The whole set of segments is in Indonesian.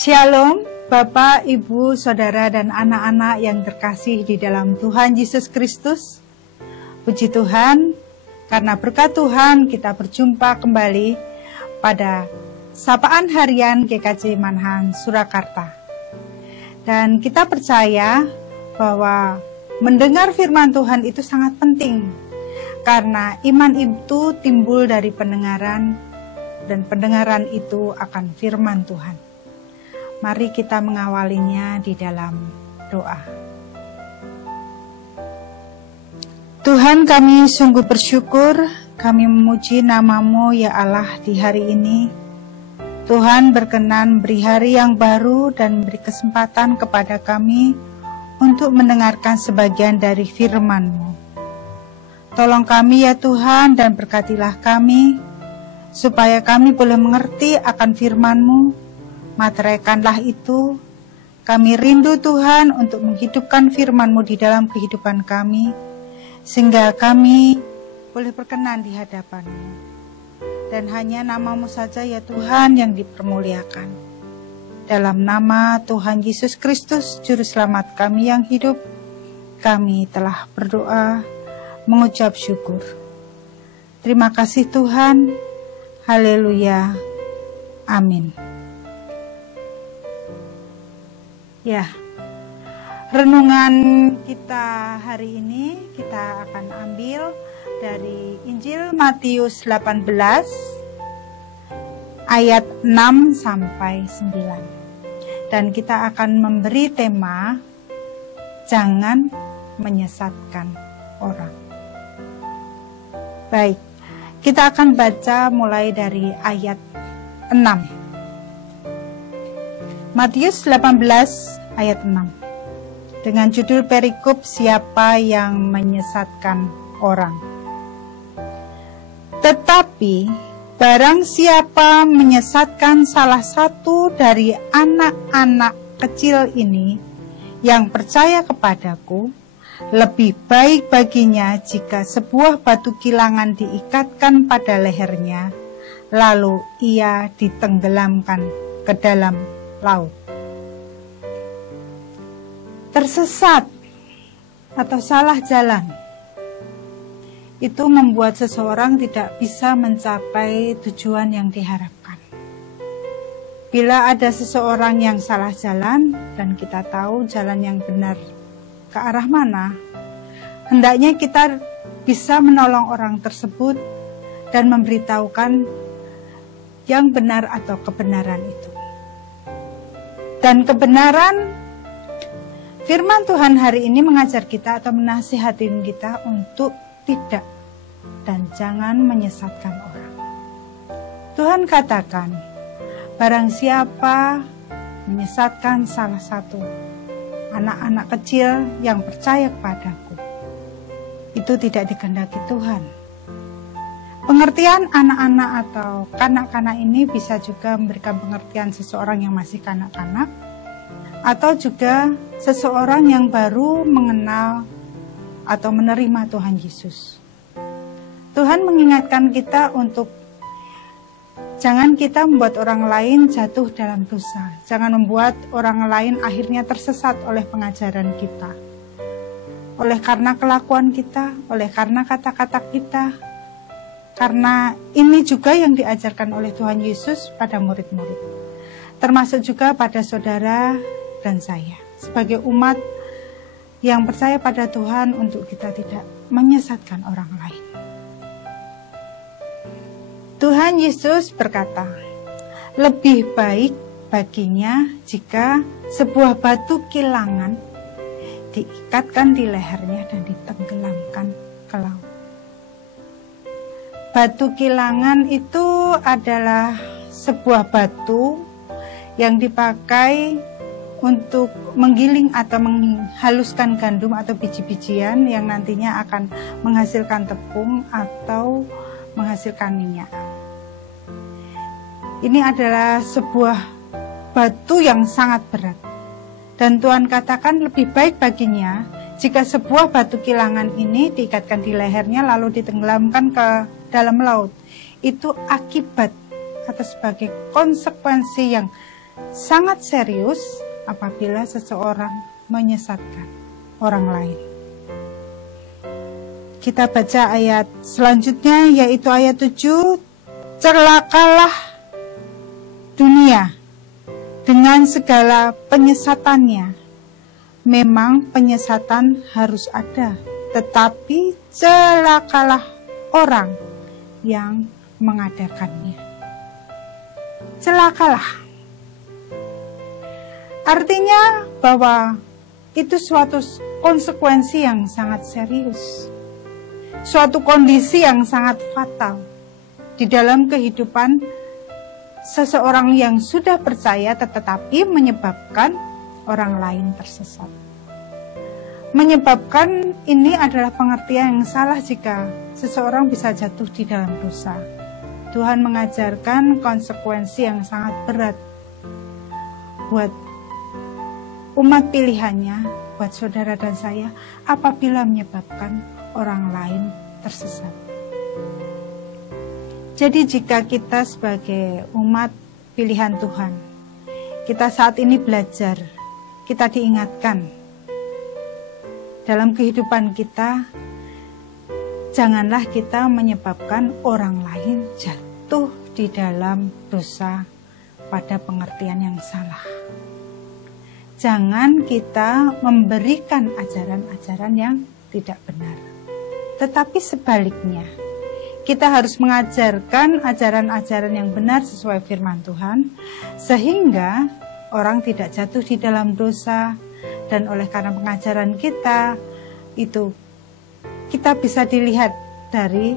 Shalom, Bapak, Ibu, Saudara, dan anak-anak yang terkasih di dalam Tuhan Yesus Kristus. Puji Tuhan, karena berkat Tuhan kita berjumpa kembali pada Sapaan Harian GKJ Manahan Surakarta. Dan kita percaya bahwa mendengar firman Tuhan itu sangat penting, karena iman itu timbul dari pendengaran, dan pendengaran itu akan firman Tuhan. Mari kita mengawalinya di dalam doa. Tuhan, kami sungguh bersyukur, kami memuji nama-Mu ya Allah di hari ini. Tuhan berkenan beri hari yang baru dan beri kesempatan kepada kami untuk mendengarkan sebagian dari firman-Mu. Tolong kami ya Tuhan dan berkatilah kami, supaya kami boleh mengerti akan firman-Mu. Materaikanlah itu, kami rindu Tuhan untuk menghidupkan firman-Mu di dalam kehidupan kami, sehingga kami boleh berkenan di hadapan-Mu. Dan hanya nama-Mu saja ya Tuhan yang dipermuliakan. Dalam nama Tuhan Yesus Kristus, Juru Selamat kami yang hidup, kami telah berdoa, mengucap syukur. Terima kasih Tuhan, haleluya, amin. Ya, renungan kita hari ini kita akan ambil dari Injil Matius 18 ayat 6 sampai 9. Dan kita akan memberi tema jangan menyesatkan orang. Baik, kita akan baca mulai dari ayat 6. Matius 18 ayat 6 dengan judul perikop siapa yang menyesatkan orang. Tetapi barang siapa menyesatkan salah satu dari anak-anak kecil ini yang percaya kepadaku, lebih baik baginya jika sebuah batu kilangan diikatkan pada lehernya, lalu ia ditenggelamkan ke dalam laut. Tersesat atau salah jalan itu membuat seseorang tidak bisa mencapai tujuan yang diharapkan. Bila ada seseorang yang salah jalan dan kita tahu jalan yang benar ke arah mana, hendaknya kita bisa menolong orang tersebut dan memberitahukan yang benar atau kebenaran itu. Dan kebenaran firman Tuhan hari ini mengajar kita atau menasihatin kita untuk tidak dan jangan menyesatkan orang. Tuhan katakan, barang siapa menyesatkan salah satu anak-anak kecil yang percaya kepadaku, itu tidak dikehendaki Tuhan. Pengertian anak-anak atau kanak-kanak ini bisa juga memberikan pengertian seseorang yang masih kanak-kanak, atau juga seseorang yang baru mengenal atau menerima Tuhan Yesus. Tuhan mengingatkan kita untuk jangan kita membuat orang lain jatuh dalam dosa. Jangan membuat orang lain akhirnya tersesat oleh pengajaran kita. Oleh karena kelakuan kita, oleh karena kata-kata kita. Karena ini juga yang diajarkan oleh Tuhan Yesus pada murid-murid. Termasuk juga pada saudara dan saya. Sebagai umat yang percaya pada Tuhan untuk kita tidak menyesatkan orang lain. Tuhan Yesus berkata, lebih baik baginya jika sebuah batu kilangan diikatkan di lehernya dan ditenggelamkan ke laut. Batu kilangan itu adalah sebuah batu yang dipakai untuk menggiling atau menghaluskan gandum atau biji-bijian yang nantinya akan menghasilkan tepung atau menghasilkan minyak. Ini adalah sebuah batu yang sangat berat. Dan Tuhan katakan lebih baik baginya jika sebuah batu kilangan ini diikatkan di lehernya lalu ditenggelamkan ke dalam laut. Itu akibat atau sebagai konsekuensi yang sangat serius apabila seseorang menyesatkan orang lain. Kita baca ayat selanjutnya, yaitu ayat 7. Celakalah dunia dengan segala penyesatannya. Memang penyesatan harus ada, tetapi celakalah orang yang mengadakannya. Celakalah. Artinya bahwa itu suatu konsekuensi yang sangat serius. Suatu kondisi yang sangat fatal di dalam kehidupan seseorang yang sudah percaya tetapi menyebabkan orang lain tersesat. Menyebabkan ini adalah pengertian yang salah jika seseorang bisa jatuh di dalam dosa. Tuhan mengajarkan konsekuensi yang sangat berat buat umat pilihannya, buat saudara dan saya, apabila menyebabkan orang lain tersesat. Jadi jika kita sebagai umat pilihan Tuhan, kita saat ini belajar, kita diingatkan dalam kehidupan kita, janganlah kita menyebabkan orang lain jatuh di dalam dosa pada pengertian yang salah. Jangan kita memberikan ajaran-ajaran yang tidak benar. Tetapi sebaliknya, kita harus mengajarkan ajaran-ajaran yang benar sesuai firman Tuhan, sehingga orang tidak jatuh di dalam dosa, dan oleh karena pengajaran kita, itu kita bisa dilihat dari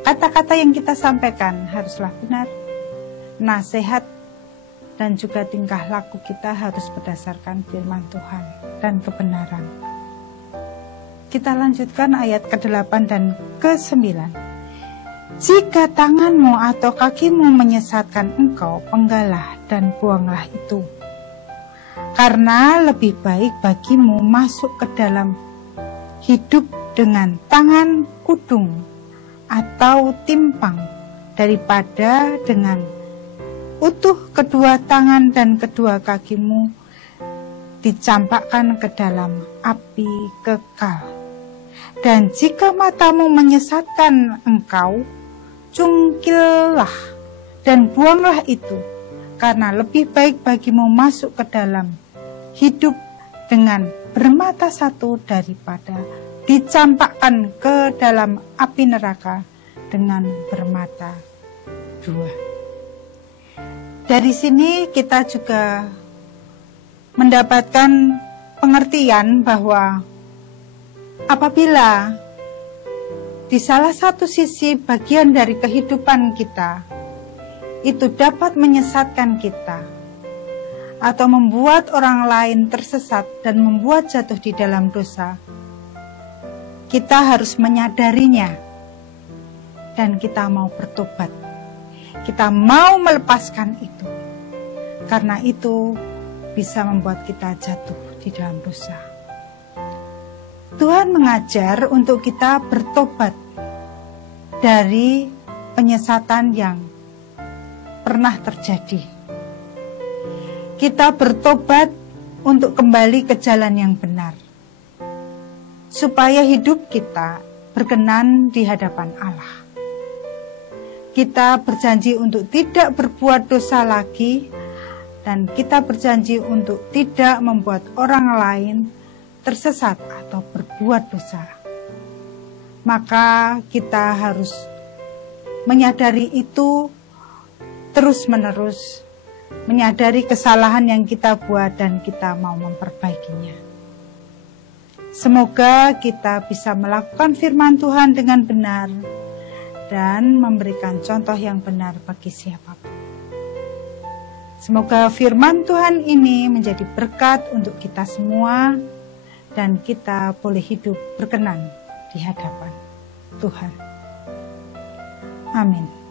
kata-kata yang kita sampaikan haruslah benar, nasihat dan juga tingkah laku kita harus berdasarkan firman Tuhan dan kebenaran. Kita lanjutkan ayat ke-8 dan ke-9. Jika tanganmu atau kakimu menyesatkan engkau, penggalah dan buanglah itu. Karena lebih baik bagimu masuk ke dalam hidup dengan tangan kudung atau timpang daripada dengan utuh kedua tangan dan kedua kakimu dicampakkan ke dalam api kekal. Dan jika matamu menyesatkan engkau, cungkillah dan buanglah itu, karena lebih baik bagimu masuk ke dalam hidup dengan bermata satu daripada dicampakkan ke dalam api neraka dengan bermata dua. Dari sini kita juga mendapatkan pengertian bahwa apabila di salah satu sisi bagian dari kehidupan kita itu dapat menyesatkan kita atau membuat orang lain tersesat dan membuat jatuh di dalam dosa, kita harus menyadarinya dan kita mau bertobat. Kita mau melepaskan itu, karena itu bisa membuat kita jatuh di dalam dosa. Tuhan mengajar untuk kita bertobat dari penyesatan yang pernah terjadi. Kita bertobat untuk kembali ke jalan yang benar, supaya hidup kita berkenan di hadapan Allah. Kita berjanji untuk tidak berbuat dosa lagi, dan kita berjanji untuk tidak membuat orang lain tersesat atau berbuat dosa. Maka kita harus menyadari itu terus-menerus, menyadari kesalahan yang kita buat dan kita mau memperbaikinya. Semoga kita bisa melakukan firman Tuhan dengan benar dan memberikan contoh yang benar bagi siapapun. Semoga firman Tuhan ini menjadi berkat untuk kita semua dan kita boleh hidup berkenan di hadapan Tuhan. Amin.